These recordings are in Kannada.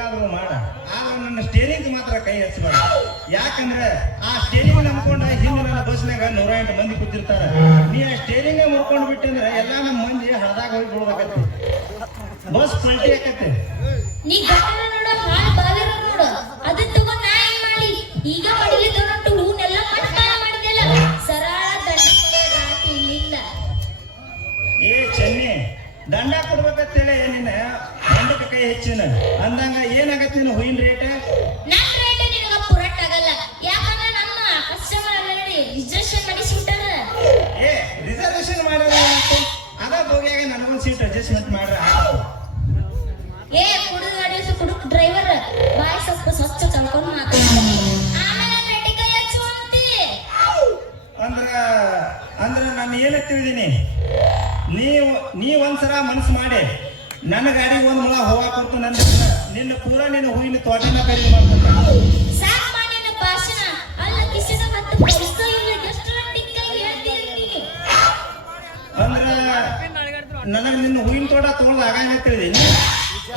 ಬೇಕಾದ್ರೂ ಮಾಡ, ಆದ್ರೆ ನನ್ನ ಸ್ಟೇರಿಂಗ್ ಮಾತ್ರ ಕೈ ಹಚ್ಚಬೇಡ. ಯಾಕಂದ್ರೆ ಆ ಸ್ಟೇರಿಂಗ್ ನಂಬ್ಕೊಂಡ ಹಿಂದೆ ನನ್ನ ಬಸ್ನಾಗ 108 ಮಂದಿ ಕೂತಿರ್ತಾರ. ನೀ ಆ ಸ್ಟೇರಿಂಗ್ ಮುರ್ಕೊಂಡು ಬಿಟ್ಟಂದ್ರೆ ಎಲ್ಲಾ ನಮ್ಮ ಮಂದಿ ಹಳದಾಗ ಹೋಗಿ ಬಿಡ್ಬೇಕತ್ತಿ, ಬಸ್ ಪಲ್ಟಿ ಆಕತ್ತೆ. ನೀ ಗಟ್ಟನ ನೋಡು, ಹಾಳು ಬಾವಿರ ನೋಡು, ಅದನ್ನ ತಗೊಂಡ್ ನಾ ಏನ್ ಮಾಡಿ? ಈಗ ಮಾಡಿಲಿದ್ದು ನೋಟು ಹೂನೆಲ್ಲ ಮಟ್ಟಾರ ಮಾಡಿದೆಲ್ಲ ಸರಳ ದಂಡ ಹಾಕಿ ಇಲ್ಲಿಂದ. ಏ ಚೆನ್ನಿ, ದಂಡ ಕೊಡ್ಬೇಕಂತೇಳಿ ನಿನ್ನ ದಂಡಕ್ಕೆ ಕೈ ಹೆಚ್ಚಿನ ಅಂದಂಗ ಏನಾಗತ್ತೆ ನಿನ್ನ ಹೂವಿನ ರೇಟ್? ನನ್ನ ರೇಟ್ ನಿನಗ ಪುರಟ್ ಆಗಲ್ಲ. ಯಾಕಂದ್ರೆ ನಮ್ಮ ಕಸ್ಟಮರ್ ಆಲ್ರೆಡಿ ರಿಸರ್ವೇಶನ್ ಮಾಡಿಸ್ಬಿಟ್ಟಾರ. ಏ ರಿಸರ್ವೇಶನ್ ಮಾಡಿದ್ರೆ ಅದ ಬೋಗಿಯಾಗ ನನಗೊಂದು ಸೀಟ್ ಅಡ್ಜಸ್ಟ್ಮೆಂಟ್ ಮಾಡ್ರೆ. ಏ ಕುಡುದು ಗಾಡಿ ಕುಡುಕ್ ಡ್ರೈವರ್ ಬಾಯ್ ಸ್ವಲ್ಪ ಸ್ವಚ್ಛ ತೊಳ್ಕೊಂಡು ಮಾತಾಡ್ತಾನೆ, ಆಮೇಲೆ ರೇಟಿಗೆ ಕೈ ಹಚ್ಚುವಂತಿ. ಅಂದ್ರ ನಾನು ಏನ ತಿಳಿದೀನಿ, ನೀ ಒಂದ್ಸಲ ಮನಸ್ಸು ಮಾಡಿ ನನ್ನ ಗಾಡಿಗೆ ಒಂದ್ ಮೊಳ ಹೂವ ಕೊಡ್ತು, ನಿನ್ನ ಪೂರ ನಿನ್ನ ಹೂವಿನ ತೋಟನ ಖರೀದಿ ಮಾಡ್ತೀನಿ. ಸಾಕ್ ಮಾಡಿನ ಭಾಷಣ ಅಲ್ಲ, ಕಿಶನ ಮತ್ತು ಪೈಸಾ ಇಲ್ಲ ರೆಸ್ಟೋರೆಂಟ್ ಗೆ ಹೇಳ್ತೀನಿ. ಅಂದ್ರ ನನಗೆ ನಿನ್ನ ಹೂವಿನ ತೋಟ ತಗೊಳ್ಳೋದು ಆಗಾಗ ತಿಳಿದೀನಿ.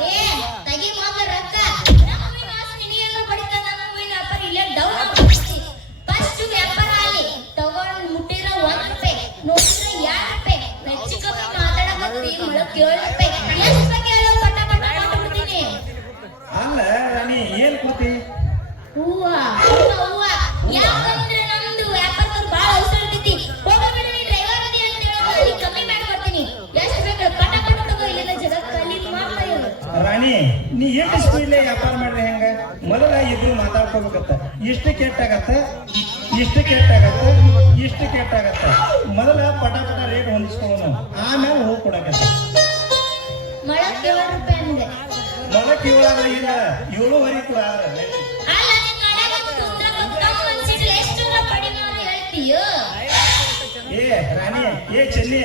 ಏ ತಗಿ ಮೊದಲ ರೊಕ್ಕ ನಮ್ಮ ಹೂವಿನ ಆಸೆ ನಿನಗೆಲ್ಲ ಬಡಿತ. ನಮ್ಮ ಹೂವಿನ ವ್ಯಾಪಾರ ಇಲ್ಲೇ ಡೌನ್ ಆಗ್ಬಿಡ್ತಿ. ಫಸ್ಟ್ ವ್ಯಾಪಾರ ಅಲ್ಲಿ ತಗೊಂಡು ಮುಟ್ಟಿರ 1 ರೂಪಾಯಿ, ನೋಡಿದ್ರೆ 2 ರೂಪಾಯಿ, ಹೆಚ್ಚು ಕಮ್ಮಿ ಮಾತಾಡಕತ್ತಿ ಮೊಳಕ್ಕೆ 7 ರೂಪಾಯಿ. ಎಷ್ಟು ರೂಪಾಯಿ ಕೇಳೋ ಪಟ ಪಟ ಕೊಟ್ಬಿಡ್ತೀನಿ. ಅಲ್ಲ ರಾಣಿ, ಏನ್ ಕೂತಿ ಹೂವ ಹೂವ ಯಾಕಂದ್ರೆ ನಮ್ದು ವ್ಯಾಪಾರದವ್ರು ಭಾಳ ಅವಸರ ಇರ್ತೈತಿ. ಹೋಗಬೇಡ, ನೀ ಡ್ರೈವರ್ ಅದಿ ಅಂತ ಹೇಳಿ ಕಮ್ಮಿ ಮಾಡಿ ಕೊಡ್ತೀನಿ. ಎಷ್ಟು ಬೇಕು ಪಟ ಪಟ ತಗೋ, ಇಲ್ಲಿಂದ ಜಗತ್ ಕಲಿ ಮಾಡ್ತಾ ಇರು. ರಾಣಿ, ನೀ ಎಷ್ಟು ಸ್ಪೀಡ್ಲೆ ವ್ಯಾಪಾರ ಮಾಡ್ರಿ ಹೆಂಗ? ಮೊದಲ ಇಬ್ರು ಮಾತಾಡ್ಕೋಬೇಕತ್ತ. ಇಷ್ಟು ಕೆಟ್ಟಾಗತ್ತ, ಇಷ್ಟು ಕೆಟ್ಟಾಗತ್ತ, ಇಷ್ಟು ಕೆಟ್ಟಾಗತ್ತ. ಮೊದಲ ಪಟ ಪಟ ರೇಟ್ ಹೊಂದಿಸ್ಕೊಳ್ಳೋಣ, ಆಮೇಲೆ ಹೂ ಕೊಡಕತ್ತ. ಮೊಳಕ್ಕೆ 7 ರೂಪಾಯಿ ಅಂದೆ. ಮೊಳಕ್ಕೆ 7 ಇಲ್ಲ, 7.5 ಕೂಡ ಅಲ್ಲ, ನಿನ್ ಕಡೆಗೆ ತಮ್ಮ ಮನ್ಸಿಗೆ ಎಷ್ಟು ಕಡಿಮೆ ಅಂತ ಹೇಳ್ತೀಯೋ? ಏ ರಾಣಿ, ಏ ಚೆನ್ನಿ,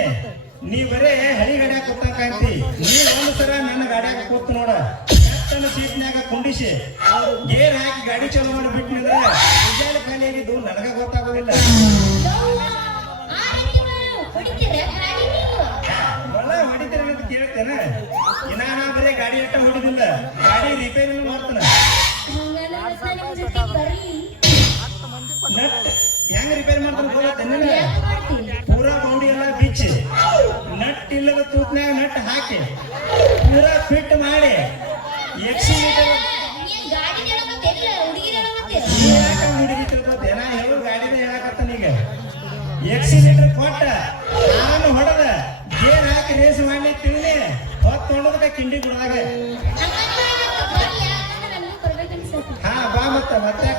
ನೀ ಬರೇ ಹಳಿ ಗಾಡ್ಯಾಗ ಕೂತಂಗ ಕಾಣ್ತಿ. ನೀ ಒಂದು ಸರ ನನ್ನ ಗಾಡ್ಯಾಗ ಕೂತು ನೋಡ, ಕೆಟ್ಟನ ಸೀಟ್ನ್ಯಾಗ ಕುಂಡಿಸಿ ಗೇರ್ ಹಾಕಿ ಗಾಡಿ ಚಾಲು ಮಾಡಿ ಬಿಟ್ಟಿದ್ರೆ ವಿಜಾಲ ಖಾಲಿ ಆಗಿದ್ದು ನನಗ ಗೊತ್ತಾಗೋದಿಲ್ಲ. ಆ ರೀತಿ ಹೊಡಿತೀರ ಗಾಡಿ ನೀವು? ಒಳ್ಳೆ ಹೊಡಿತೀರ ಅಂತ ಕೇಳ್ತೇನೆ. ಇನ್ನ ನಾ ಬರೀ ಗಾಡಿ ಅಟ್ಟ ಹೊಡಿದಿಲ್ಲ, ಗಾಡಿ ರಿಪೇರಿ ಮಾಡ್ತಾನ. ನಟ್ ಹೆಂಗ್ ರಿಪೇರಿ ಮಾಡ್ತಾನೆ ಗೊತ್ತೇನ? ಪೂರಾ ಬೌಂಡಿ ಎಲ್ಲ ಬಿಚ್ಚಿ ನಟ್ ಇಲ್ಲದ ತೂತ್ನ್ಯಾಗ ನಟ್ ಹಾಕಿ ಪೂರಾ ಫಿಟ್ ಮಾಡಿ ಎಕ್ಸಿಲೇಟರ್ ಹುಡುಗಿತಿರ್ತದೆ. ನಾ ಹೇಳೋ ಗಾಡಿನ ಹೇಳಕತ್ತಾನ. ಈಗ ಎಕ್ಸಿಲೇಟರ್ ಕೊಟ್ಟ ನಾನು ಹೊಡೆದ ಗೇರ್ ಹಾಕಿ ರೇಸ್ ಮಾಡ್ಲಿ ತಿಳಿಲಿ ಹೊತ್ತು ಹೊಡೋದಕ್ಕ ಕಿಂಡಿ ಬಿಡದಾಗ. ಹಾ ಬಾ ಮತ್ತೆ